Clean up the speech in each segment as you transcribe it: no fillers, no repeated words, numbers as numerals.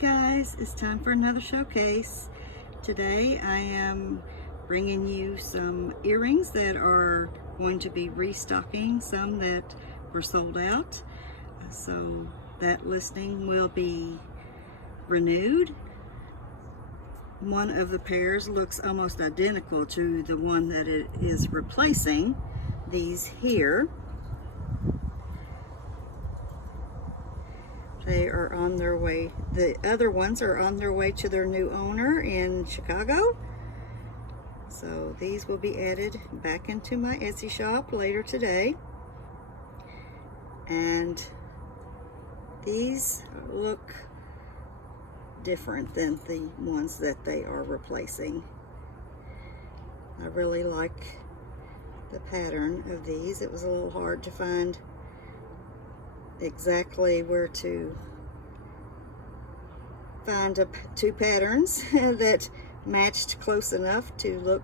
guys, it's time for another showcase. Today I am bringing you some earrings that are going to be restocking, some that were sold out. So that listing will be renewed. One of the pairs looks almost identical to the one that it is replacing. These here, they are on their way. The other ones are on their way to their new owner in Chicago. So these will be added back into my Etsy shop later today. And these look different than the ones that they are replacing. I really like the pattern of these. It was a little hard to find exactly where to find two patterns that matched close enough to look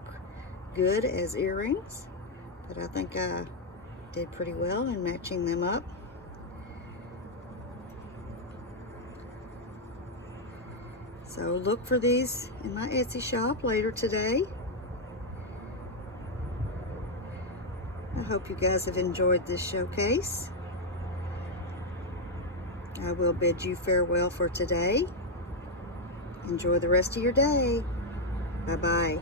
good as earrings, but I think I did pretty well in matching them up. So look for these in my Etsy shop later today. I hope you guys have enjoyed this showcase. I will bid you farewell for today. Enjoy the rest of your day. Bye-bye.